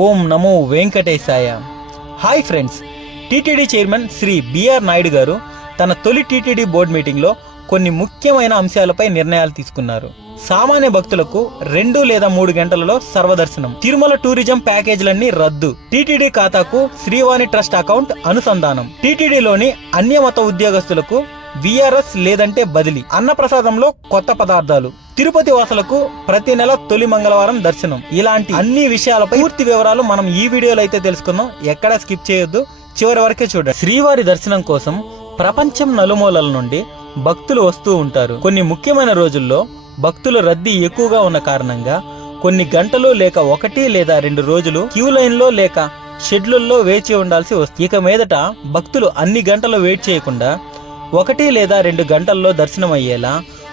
ఓం నమో వెంకటేశాయ. Hi friends, TTD chairman Shri B R Naidu గారు తన తొలి టీటీడీ బోర్డు మీటింగ్లో కొన్ని ముఖ్యమైన అంశాలపై నిర్ణయాలు తీసుకున్నారు. సామాన్య భక్తులకు 2 లేదా 3 గంటలలో సర్వదర్శనం, తిరుమల టూరిజం ప్యాకేజీలన్నీ రద్దు, టీటీడీ ఖాతాకు శ్రీవాణి ట్రస్ట్ అకౌంట్ అనుసంధానం, టీటీడీలోని అన్యమత ఉద్యోగస్తులకు విఆర్ఎస్ లేదంటే బదిలీ, అన్నప్రసాదంలో కొత్త పదార్థాలు, తిరుపతి వాసులకు ప్రతి నెల తొలి మంగళవారం దర్శనం, ఇలాంటి అన్ని విషయాలపై పూర్తి వివరాలు మనం ఈ వీడియోలో అయితే తెలుసుకుందాం. ఎక్కడా స్కిప్ చేయొద్దు, చివరి వరకే చూడండి. శ్రీవారి దర్శనం కోసం ప్రపంచం నలుమూలల నుండి భక్తులు వస్తూ ఉంటారు. కొన్ని ముఖ్యమైన రోజుల్లో భక్తుల రద్దీ ఎక్కువగా ఉన్న కారణంగా కొన్ని గంటలు లేక 1 లేదా 2 రోజులు క్యూ లైన్లో లేక షెడ్యూల్లో వేచి ఉండాల్సి వస్తుంది. ఇక మీదట భక్తులు అన్ని గంటలు వెయిట్ చేయకుండా 1 లేదా 2 గంటల్లో దర్శనం అయ్యేలా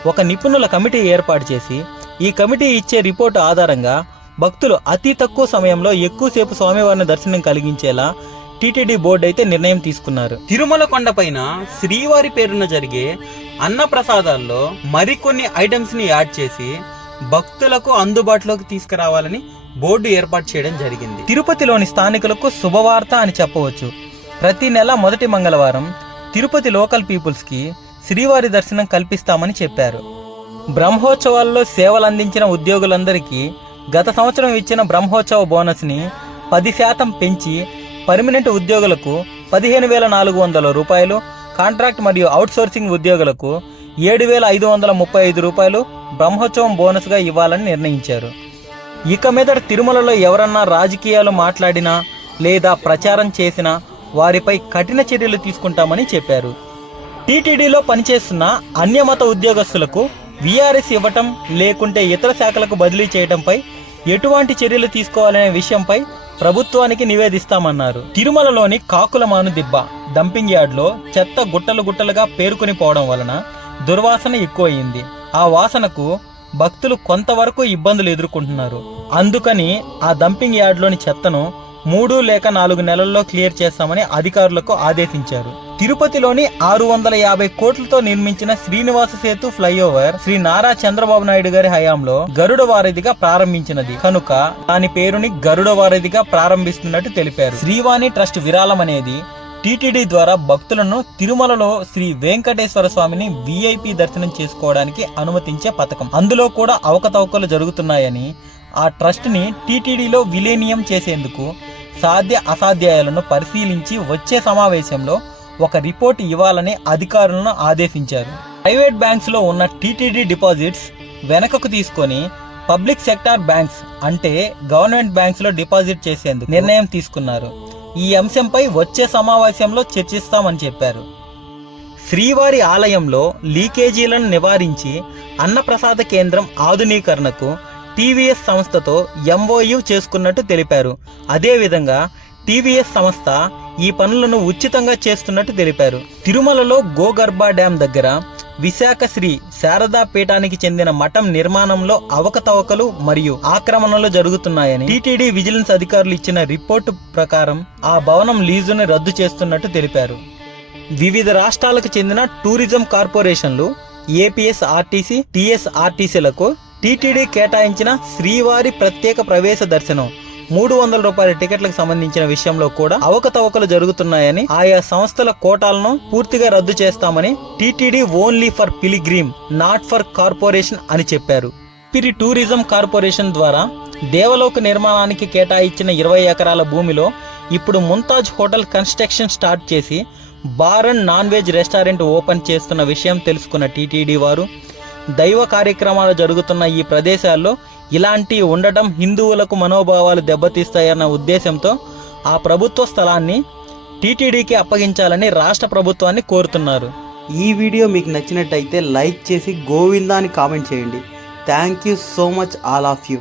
ఒక నిపుణుల కమిటీ ఏర్పాటు చేసి ఈ కమిటీ ఇచ్చే రిపోర్టు ఆధారంగా భక్తులు అతి తక్కువ సమయంలో ఎక్కువసేపు స్వామివారిని దర్శనం కలిగించేలా టీటీడీ బోర్డు అయితే నిర్ణయం తీసుకున్నారు. తిరుమల కొండపైన శ్రీవారి పేరున జరిగే అన్న ప్రసాదాల్లో మరికొన్ని ఐటమ్స్ ని యాడ్ చేసి భక్తులకు అందుబాటులోకి తీసుకురావాలని బోర్డు ఏర్పాటు చేయడం జరిగింది. తిరుపతిలోని స్థానికులకు శుభవార్త అని చెప్పవచ్చు. ప్రతి నెల మొదటి మంగళవారం తిరుపతి లోకల్ పీపుల్స్ కి శ్రీవారి దర్శనం కల్పిస్తామని చెప్పారు. బ్రహ్మోత్సవాల్లో సేవలు అందించిన ఉద్యోగులందరికీ గత సంవత్సరం ఇచ్చిన బ్రహ్మోత్సవ బోనస్ ని 10% పెంచి పర్మనెంట్ ఉద్యోగులకు 15,400 రూపాయలు, కాంట్రాక్ట్ మరియు అవుట్ సోర్సింగ్ ఉద్యోగులకు 7,535 రూపాయలు బ్రహ్మోత్సవం బోనస్గా ఇవ్వాలని నిర్ణయించారు. ఇక మీద తిరుమలలో ఎవరన్నా రాజకీయాలు మాట్లాడినా లేదా ప్రచారం చేసినా వారిపై కఠిన చర్యలు తీసుకుంటామని చెప్పారు. టీటీడీలో పనిచేస్తున్న అన్యమత ఉద్యోగస్తులకు విఆర్ఎస్ ఇవ్వటం లేకుంటే ఇతర శాఖలకు బదిలీ చేయడంపై ఎటువంటి చర్యలు తీసుకోవాలనే విషయంపై ప్రభుత్వానికి నివేదిస్తామన్నారు. తిరుమలలోని కాకులమాను దిబ్బ డంపింగ్ యార్డ్లో చెత్త గుట్టలుగా పేరుకుని పోవడం వలన దుర్వాసన ఎక్కువయింది. ఆ వాసనకు భక్తులు కొంతవరకు ఇబ్బందులు ఎదుర్కొంటున్నారు. అందుకని ఆ డంపింగ్ యార్డ్లోని చెత్తను 3 లేక 4 నెలల్లో క్లియర్ చేస్తామని అధికారులకు ఆదేశించారు. తిరుపతిలోని 650 కోట్లతో నిర్మించిన శ్రీనివాస సేతు ఫ్లైఓవర్ శ్రీ నారా చంద్రబాబు నాయుడు గారి హయాంలో గరుడ వారధిగా ప్రారంభించినది కనుక దాని పేరుని గరుడ వారధిగా ప్రారంభిస్తున్నట్టు తెలిపారు. శ్రీవాణి ట్రస్ట్ విరాళం అనేది టీటీడీ ద్వారా భక్తులను తిరుమలలో శ్రీ వెంకటేశ్వర స్వామిని విఐపి దర్శనం చేసుకోవడానికి అనుమతించే పథకం. అందులో కూడా అవకతవకలు జరుగుతున్నాయని ఆ ట్రస్ట్ ని టీటీడీలో విలీనం చేసేందుకు సాధ్య అసాధ్యాలను పరిశీలించి వచ్చే సమావేశంలో ఒక రిపోర్ట్ ఇవ్వాలని అధికారులను ఆదేశించారు. ప్రైవేట్ బ్యాంక్స్ లో ఉన్న టీటీడీ డిపాజిట్స్ వెనకకు తీసుకొని పబ్లిక్ సెక్టార్ బ్యాంక్స్ అంటే గవర్నమెంట్ బ్యాంక్స్ లో డిపాజిట్ చేసేందుకు నిర్ణయం తీసుకున్నారు. ఈ అంశంపై వచ్చే సమావేశంలో చర్చిస్తామని చెప్పారు. శ్రీవారి ఆలయంలో లీకేజీలను నివారించి అన్నప్రసాద కేంద్రం ఆధునీకరణకు టీవీఎస్ సంస్థతో ఎంఓయూ చేసుకున్నట్టు తెలిపారు. అదేవిధంగా టీవీఎస్ సంస్థ ఈ పనులను ఉచితంగా చేస్తున్నట్టు తెలిపారు. తిరుమలలో గోగర్భ డ్యాం దగ్గర విశాఖ శ్రీ శారదా పీఠానికి చెందిన మఠం నిర్మాణంలో అవకతవకలు మరియు ఆక్రమణలు జరుగుతున్నాయని టీటీడీ విజిలెన్స్ అధికారులు ఇచ్చిన రిపోర్టు ప్రకారం ఆ భవనం లీజును రద్దు చేస్తున్నట్టు తెలిపారు. వివిధ రాష్ట్రాలకు చెందిన టూరిజం కార్పొరేషన్లు ఏపీఎస్ఆర్టీసీ, టీఎస్ఆర్టీసీలకు టీటీడీ కేటాయించిన శ్రీవారి ప్రత్యేక ప్రవేశ దర్శనం 300 రూపాయల టికెట్లకు సంబంధించిన విషయంలో కూడా అవకతవకలు జరుగుతున్నాయని ఆయా సంస్థల కోటాలను పూర్తిగా రద్దు చేస్తామని TTD only for pilgrim not for corporation అని చెప్పారు. పిరి టూరిజం కార్పొరేషన్ ద్వారా దేవలోక నిర్మాణానికి కేటాయించిన 20 ఎకరాల భూమిలో ఇప్పుడు ముంతాజ్ హోటల్ కన్స్ట్రక్షన్ స్టార్ట్ చేసి bar and non veg restaurant open చేస్తున్న విషయం తెలుసుకున్న టీటీడీ వారు దైవ కార్యక్రమాలు జరుగుతున్న ఈ ప్రదేశాల్లో ఇలాంటి ఉండటం హిందువులకు మనోభావాలు దెబ్బతీస్తాయన్న ఉద్దేశంతో ఆ ప్రభుత్వ స్థలాన్ని టీటీడీకి అప్పగించాలని రాష్ట్ర ప్రభుత్వాన్ని కోరుతున్నారు. ఈ వీడియో మీకు నచ్చినట్టయితే లైక్ చేసి గోవిందా అని కామెంట్ చేయండి. Thank you so much all of you.